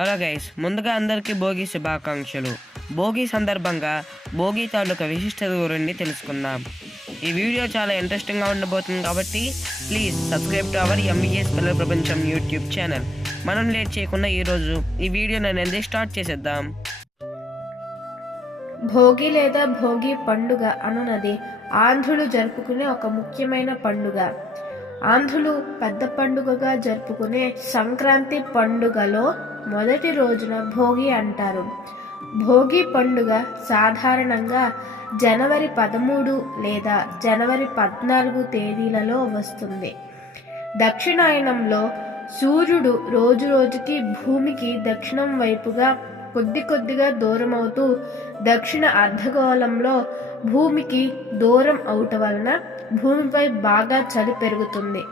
Hello guys ముందుగా అందరికీ భోగి శుభాకాంక్షలు. భోగి సందర్భంగా భోగి తాలూకా విశిష్టత గురించి తెలుసుకుందాం. ఈ వీడియో చాలా ఇంట్రెస్టింగ్గా ఉండబోతుంది కాబట్టి please subscribe to our MBS పిల్లల ప్రపంచం యూట్యూబ్ ఛానల్ మనం లేట్ చేయకుండా ఈరోజు ఈ వీడియో నేను ఎందుకు స్టార్ట్ చేసేద్దాం. భోగి లేదా భోగి పండుగ అనునది ఆంధ్రులు జరుపుకునే ఒక ముఖ్యమైన పండుగ. ఆంధ్రులు పెద్ద పండుగగా జరుపుకునే సంక్రాంతి పండుగలో మొదటి రోజున భోగి అంటారు. భోగి పండుగ సాధారణంగా జనవరి పదమూడు లేదా జనవరి పద్నాలుగు తేదీలలో వస్తుంది. దక్షిణాయనంలో సూర్యుడు రోజు రోజుకి భూమికి దక్షిణం వైపుగా కొద్ది కొద్దిగా దూరమవుతూ దక్షిణ అర్ధగోళంలో భూమికి దూరం అవుట వలన భూమిపై బాగా చలి పెరుగుతుంది.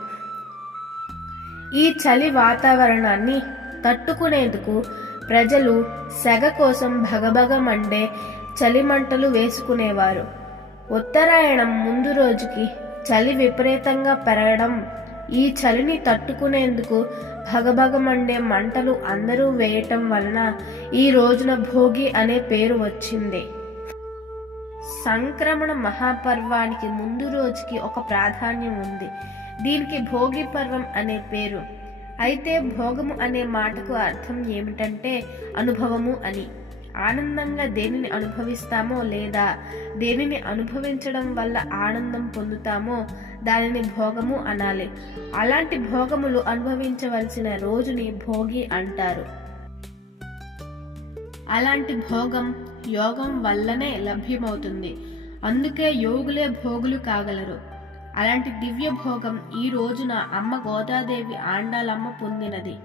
ఈ చలి వాతావరణాన్ని తట్టుకునేందుకు ప్రజలు సెగ కోసం భగభగ మండే చలి మంటలు వేసుకునేవారు. ఉత్తరాయణం ముందు రోజుకి చలి విపరీతంగా పెరగడం ఈ చలిని తట్టుకునేందుకు భగభగమండే మంటలు అందరూ వేయటం వలన ఈ రోజున భోగి అనే పేరు వచ్చింది. సంక్రమణ మహాపర్వానికి ముందు రోజుకి ఒక ప్రాధాన్యం ఉంది. దీనికి భోగి పర్వం అనే పేరు. అయితే భోగము అనే మాటకు అర్థం ఏమిటంటే అనుభవము అని. ఆనందంగా దేనిని అనుభవిస్తామో లేదా దేనిని అనుభవించడం వల్ల ఆనందం పొందుతామో దానిని భోగము అనాలి. అలాంటి భోగములు అనుభవించవలసిన రోజుని భోగి అంటారు. అలాంటి భోగం యోగం వల్లనే లభ్యమవుతుంది. అందుకే యోగులే భోగులు కాగలరు. అలాంటి దివ్య భోగం ఈ రోజున అమ్మ గోదాదేవి ఆండాలమ్మ పొందినది.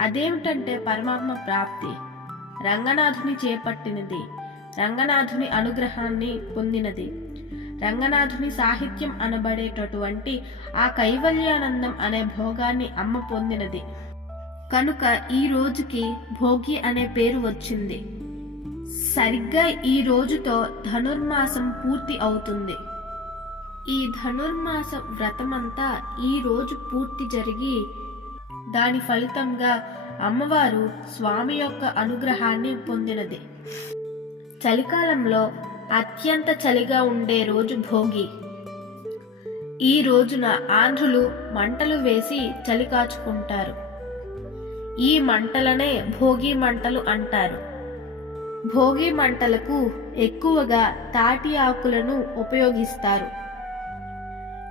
అదేమిటంటే పరమాత్మ ప్రాప్తి. రంగనాథుని చేపట్టినది. రంగనాథుని అనుగ్రహాన్ని పొందినది. రంగనాథుని సాహిత్యం అనబడేటటువంటి ఆ కైవల్యానందం అనే భోగాన్ని అమ్మ పొందినది. కనుక ఈ రోజుకి భోగి అనే పేరు వచ్చింది. సరిగ్గా ఈ రోజుతో ధనుర్మాసం పూర్తి అవుతుంది. ఈ ధనుర్మాస వ్రతమంతా ఈ రోజు పూర్తి జరిగి దాని ఫలితంగా అమ్మవారు స్వామి యొక్క అనుగ్రహాన్ని పొందినది. చలికాలంలో అత్యంత చలిగా ఉండే రోజు భోగి. ఈ రోజున ఆంధ్రులు మంటలు వేసి చలి కాచుకుంటారు. ఈ మంటలనే భోగి మంటలు అంటారు. భోగి మంటలకు ఎక్కువగా తాటి ఆకులను ఉపయోగిస్తారు.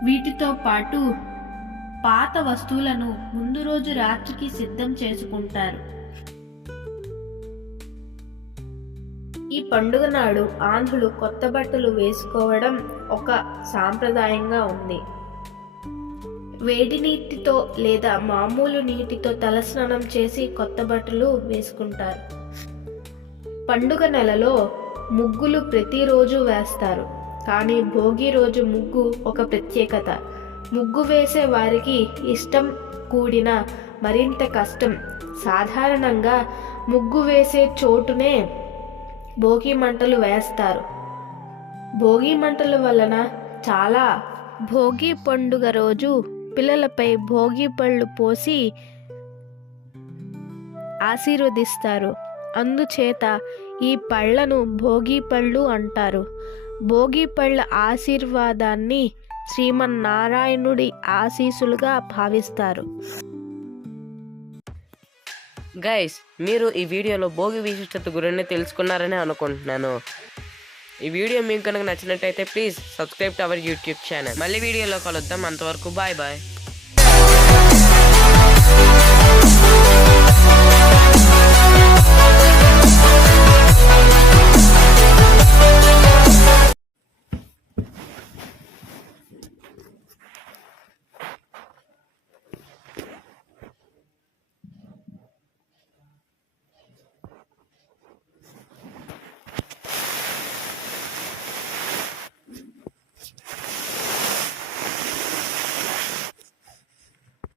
వీటితో పాటు పాత వస్తువులను ముందు రోజు రాత్రికి సిద్ధం చేసుకుంటారు. ఈ పండుగ నాడు ఆంధ్రులు కొత్త బట్టలు వేసుకోవడం ఒక సాంప్రదాయంగా ఉంది. వేడి నీటితో లేదా మామూలు నీటితో తలస్నానం చేసి కొత్త బట్టలు వేసుకుంటారు. పండుగ నెలలో ముగ్గులు ప్రతిరోజు వేస్తారు. కానీ భోగి రోజు ముగ్గు ఒక ప్రత్యేకత. ముగ్గు వేసే వారికి ఇష్టం కూడిన మరింత కష్టం. సాధారణంగా ముగ్గు వేసే చోటునే భోగి మంటలు వేస్తారు. భోగి మంటల వలన చాలా భోగి పండుగ రోజు పిల్లలపై భోగి పళ్ళు పోసి ఆశీర్వదిస్తారు. అందుచేత ఈ పళ్ళను భోగి పళ్ళు అంటారు. భోగిపళ్ళ ఆశీర్వాదాన్ని శ్రీమన్నారాయణుడి ఆశీస్సులుగా భావిస్తారు. గైస్ మీరు ఈ వీడియోలో భోగి విశిష్టత గురించి తెలుసుకున్నారని అనుకుంటున్నాను. ఈ వీడియో మీకు కనుక నచ్చినట్టయితే please subscribe to our YouTube channel మళ్ళీ వీడియోలో కలుద్దాం. అంతవరకు బాయ్ బాయ్